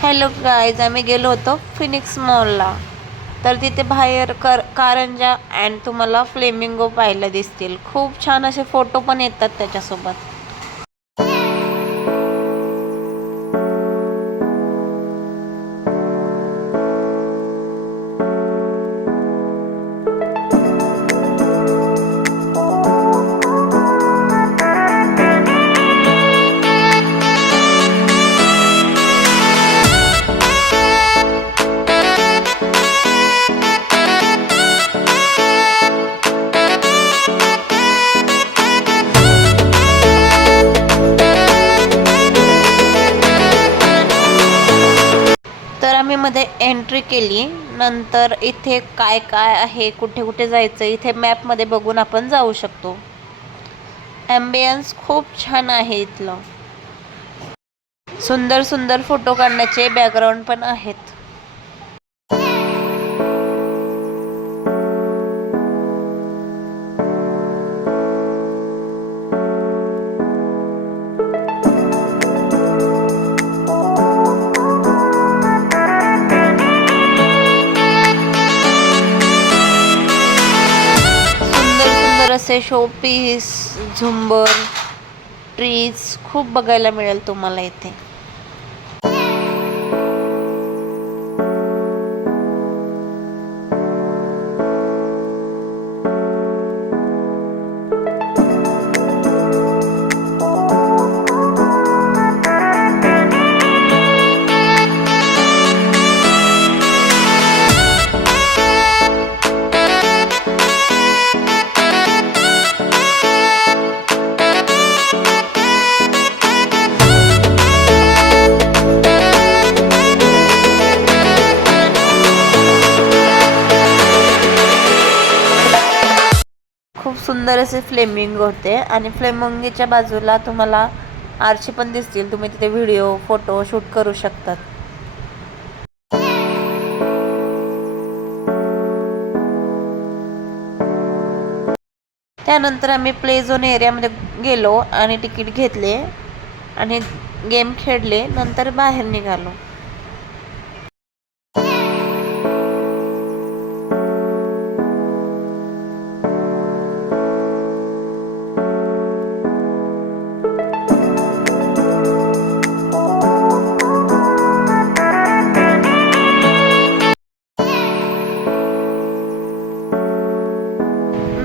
Hello guys, आम्ही गेलो होतो फिनिक्स मॉलला. तर तिथे बाहेर कारंजा अँड तुम्हाला फ्लेमिंगो पाहायला दिसतील. खूप छान असे फोटो पण येतात त्याच्यासोबत. तर आम्ही मध्ये एंट्री केली. नंतर इथे काय काय आहे, कुठे कुठे जायचं, इथे मॅपमध्ये बघून आपण जाऊ शकतो. ॲम्बियन्स खूप छान आहे इथलं. सुंदर सुंदर फोटो काढण्याचे बॅकग्राऊंड पण आहेत. सुंदर सुंदर असे शोपीस, झुंबर, ट्रीज खूप बघायला मिळेल तुम्हाला इथे. खूप सुंदर असे फ्लेमिंग होते आणि फ्लेमिंगच्या बाजूला तुम्हाला आरशी पण दिसतील. तुम्ही तिथे व्हिडिओ फोटो शूट करू शकतात. त्यानंतर आम्ही प्ले झोन एरियामध्ये गेलो आणि तिकीट घेतले आणि गेम खेळले. नंतर बाहेर निघालो.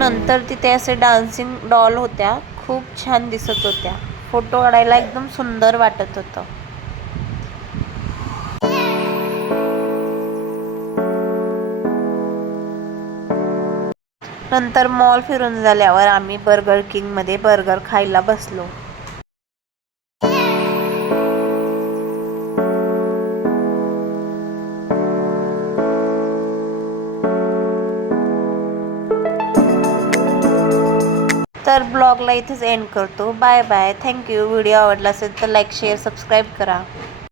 नंतर तिथे असे डान्सिंग डॉल होत्या, खूप छान दिसत होत्या. फोटो काढायला एकदम सुंदर वाटत होतं. नंतर मॉल फिरून झाल्यावर आम्ही बर्गर किंगमध्ये बर्गर खायला बसलो. तर ब्लॉगला इथेच एंड करतो. Bye bye. थँक्यू. व्हिडिओ आवडला असेल तर लाईक शेअर सबस्क्राईब करा.